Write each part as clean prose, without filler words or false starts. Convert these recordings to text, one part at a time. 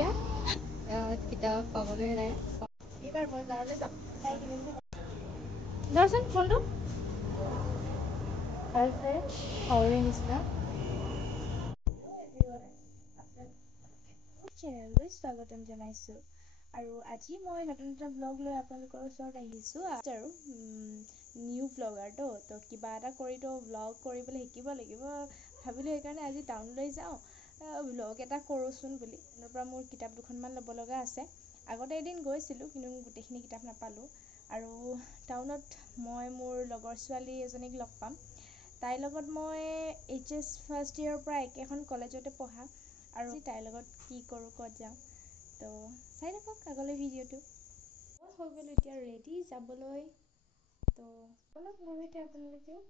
এতিয়া কিতাপ পাবলৈ নাই এইবাৰ বজাৰলৈ যাম ধৰচোন ফোনটো নিচিনা চেনেললৈ স্বাগতম জনাইছো আৰু আজি মই নতুন এটা ব্লগ লৈ আপোনালোকৰ ওচৰত আহিছো আৰু নিউ ব্লগাৰ তো কিবা এটা কৰি তো ব্লগ কৰিবলৈ শিকিব লাগিব ভাবিলো সেইকাৰণে আজি টাউনলৈ যাওঁ ব্লগ এটা কৰোচোন বুলি তাৰ পৰা মোৰ কিতাপ দুখনমান ল'ব লগা আছে আগতে এদিন গৈছিলোঁ কিন্তু গোটেইখিনি কিতাপ নাপালোঁ আৰু টাউনত মই মোৰ লগৰ ছোৱালী এজনীক লগ পাম তাইৰ লগত মই HS ফাৰ্ষ্ট ইয়েৰৰ পৰা একেখন কলেজতে পঢ়া আৰু তাইৰ লগত কি কৰোঁ ক'ত যাওঁ তো চাই থাকক আগলৈ ভিডিঅ'টো হৈ গ'লোঁ এতিয়া ৰেডি যাবলৈ তো অলপ মোৰ সৈতে আপোনালোকেও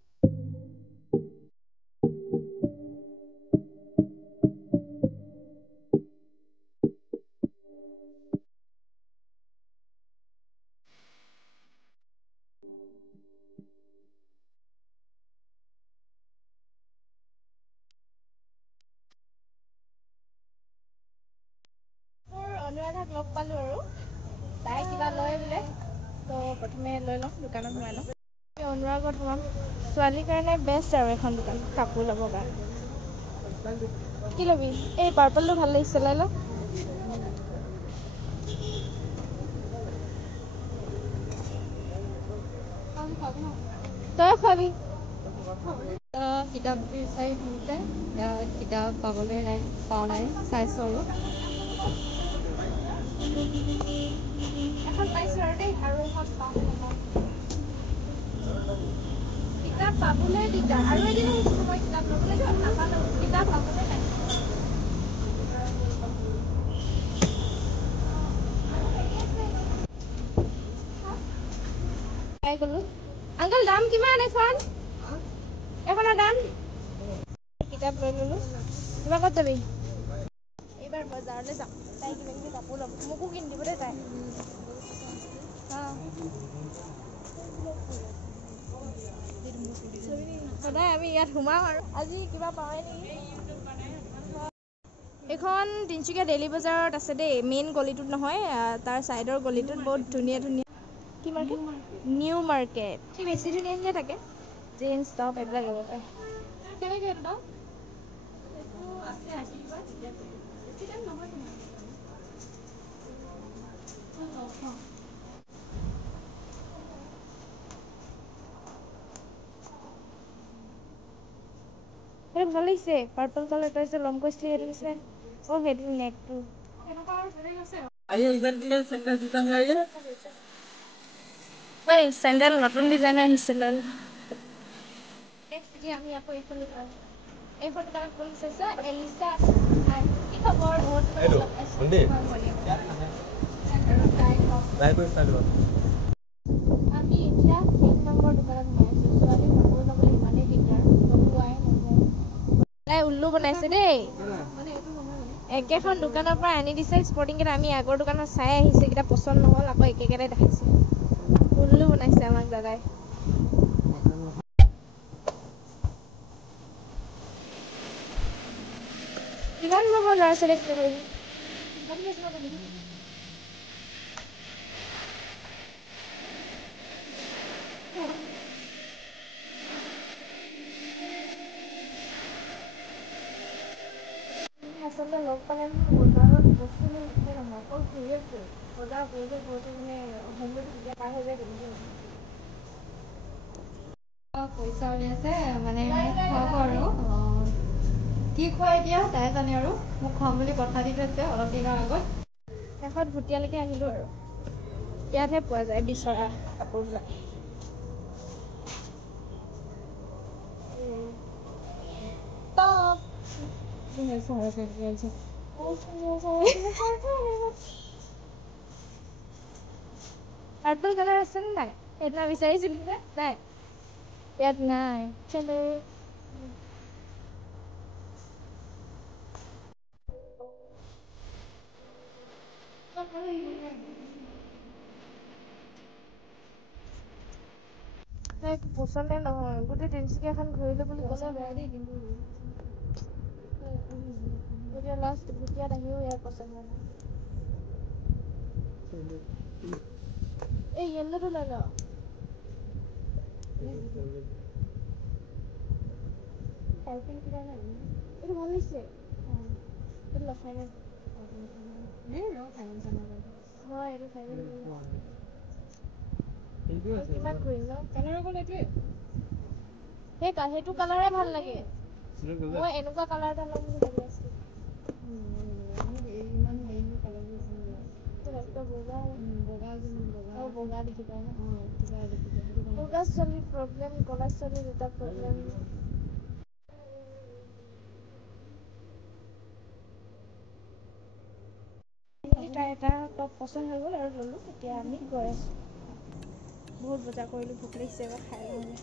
অনুৰাধাক লগ পালোঁ আৰু তাই কিবা লয় বোলে তো প্ৰথমে লৈ ল'ম দোকানত সোমাই ল'ম অনুৰাগত সোমাম ছোৱালীৰ কাৰণে বেষ্ট আৰু এখন দোকান কাপোৰ ল'বৰ কাৰণে কি ল'বি এই পাৰ্পলটো ভাল লাগিছে লৈ ল তই খুৱাবি কিতাপ বিচাৰি ফুৰোঁতে কিতাপ পাবলৈ নাই পোৱা নাই চাইছোঁ আৰু এখন পাইছোঁ আৰু দেই আৰু এখন পাম কিতাপ পাবলৈ দিগদাৰ আৰু এদিন আহিছিলোঁ মই কিতাপ ল'বলৈ নাপালোঁ কিতাপ পাবলৈ নাই পাই গ'লোঁ আংকল দাম কিমান এখনৰ দাম কিতাপ লৈ ল'লোঁ কিবা ক'ত যাবি এইবাৰ বজাৰলৈ যাম তাই কিবা কিবি কাপোৰ ল'ম মোকো কিনি দিব দেই তাই সদায় আমি ইয়াত সোমাম আৰু আজি কিবা পাওঁৱে নেকি এইখন তিনিচুকীয়া ডেইলি বজাৰত আছে দেই মেইন গলিটোত নহয় তাৰ ছাইডৰ গলিটোত বহুত ধুনীয়া ধুনীয়া কি মাৰ্কেট নিউ মাৰ্কেট বেছি ধুনীয়া ধুনীয়া থাকে জিন্স টপ এইবিলাক ল'ব পাৰে কেনেকৈ এইটো দাম এইটো আছে বেছি দাম নহয় সেইটো ভাল লাগিছে পাৰ্পল কালাৰ তই যে ল'ম কৈছিলি সেইটো নিচিনা সেইটো নেকটো চেণ্ডেল নতুন ডিজাইনৰ আহিছিল আমি আকৌ এইখন দোকানত কোন চাইছা এলিছা কি খবৰ আমি এতিয়া 1 নম্বৰ দোকানত সোমাইছোঁ ছোৱালী কাপোৰ ল'বলৈ ইমানেই দিগদাৰ তাই উল্লু বনাইছে দেই একেখন দোকানৰ পৰা আনি দিছে স্পৰ্টিংকেইটা আমি আগৰ দোকানত চাই আহিছে এইকেইটা পচন্দ নহ'ল আকৌ একেকেইটাই দেখাইছে উল্লু বনাইছে আমাক দাদাই কিমান ল'ব ল'ৰা ছোৱালীক আচলতে লগ পালে বজাৰত বস্তু নহয় অকল ঘূৰি আছে বজাৰ কৰোঁতে মানে সময়টো তেতিয়া পাৰ হৈ যায় পইচা উলিয়াইছে মানে খুৱাব আৰু কি খুৱাই এতিয়া তাই জানে আৰু মোক খুৱাম বুলি কথা দি থৈছে অলপ দিনৰ আগত শেষত ভুটীয়ালৈকে আহিলোঁ আৰু ইয়াতহে পোৱা যায় বিচৰা কাপোৰবিলাক পাৰ্পল কালাৰ আছে নে নাই সেইদিনা বিচাৰিছিলোঁ যে নাই ইয়াত নাই পচন্দে নহয় গোটেই তিনিচুকীয়াখন ঘূৰিলোঁ বুলি ক'লে বেয়া দেই কিন্তু এতিয়া লাষ্ট ভুটিয়াত আহিও ইয়াৰ পচন্দ হয় এই য়েল্লোটো লৈ ল এইটো ভাল লাগিছে এইটো লফাই নাই হয় এইটো ফাইনেল কিমান কৰিম ন কালাৰ অকল এইটোৱে সেইটো কালাৰে ভাল লাগে মই এনেকুৱা কালাৰ এটা ল'ম বুলি ভাবি আছিলো ইমান হেৰি কালাৰটো বগা দেখি পায় ন বগা ছোৱালীৰ প্ৰব্লেম কলা ছোৱালীৰ দুটা প্ৰব্লেম তাই এটা টপ পচন্দ হৈ গ'ল আৰু ল'লোঁ এতিয়া আমি গৈ আছোঁ বহুত বজাৰ কৰিলোঁ ভোক লাগিছে এবাৰ খাই লওঁগে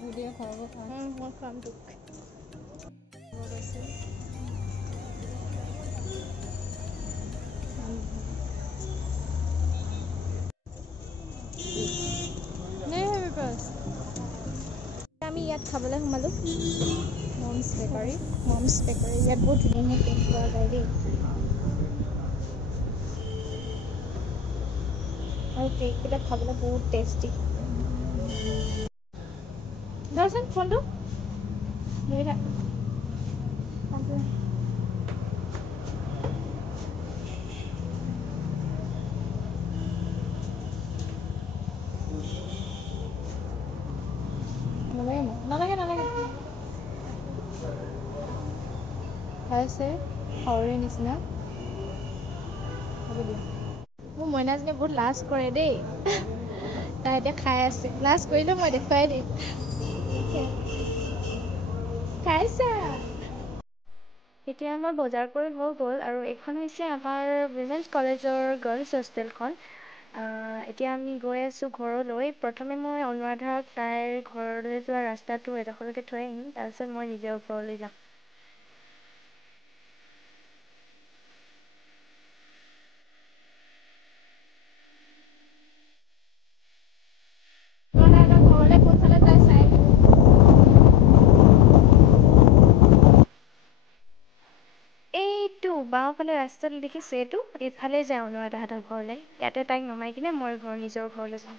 ভুটিয়া খুৱাব মই খুৱাম তোক আমি ইয়াত খাবলৈ সোমালোঁ মমছ বেকাৰী ইয়াত বহুত ধুনীয়া কেক পোৱা যায় দেই আৰু কেকবিলাক খাবলৈ বহুত টেষ্টি ধৰচোন ফোনটো ধৰি থাক নালাগে খাইছে সৰুৰে নিচিনা হ'ব দিয়া মোৰ মইনাজনীয়ে বহুত লাজ কৰে দেই তাই এতিয়া খাই আছে লাজ কৰিলেও মই দেখুৱাই দিম খাইছা এতিয়া আমাৰ বজাৰ কৰি হৈ গ'ল আৰু এইখন হৈছে আমাৰ উইমেন্স কলেজৰ গাৰ্লছ হোষ্টেলখন এতিয়া আমি গৈ আছোঁ ঘৰলৈ প্ৰথমে মই অনুৰাধাক তাইৰ ঘৰলৈ যোৱা ৰাস্তাটো এডোখৰলৈকে থৈ আহিম তাৰপিছত মই নিজে ওপৰলৈ যাম এইটো বাওঁফালে ৰাস্তাটো দেখিছে এইটো এইফালে যায় অনুৰাধাহঁতৰ ঘৰলৈ ইয়াতে তাইক নমাই কিনে মই নিজৰ ঘৰলৈ যাম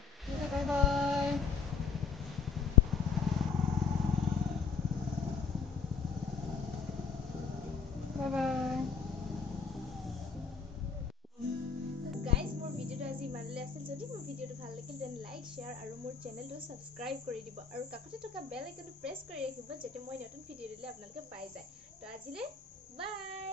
গাইজ মোৰ ভিডিঅ'টো আজি ইমানলৈ আছিল যদি মোৰ ভিডিঅ'টো ভাল লাগিল দেন লাইক শ্বেয়াৰ আৰু মোৰ চেনেলটো ছাবস্ক্ৰাইব কৰি দিব আৰু কাষতে থকা বেল আইকনটো প্ৰেছ কৰি ৰাখিব যাতে মই নতুন ভিডিঅ' দিলে আপোনালোকে পাই যায় তো আজিলৈ বাই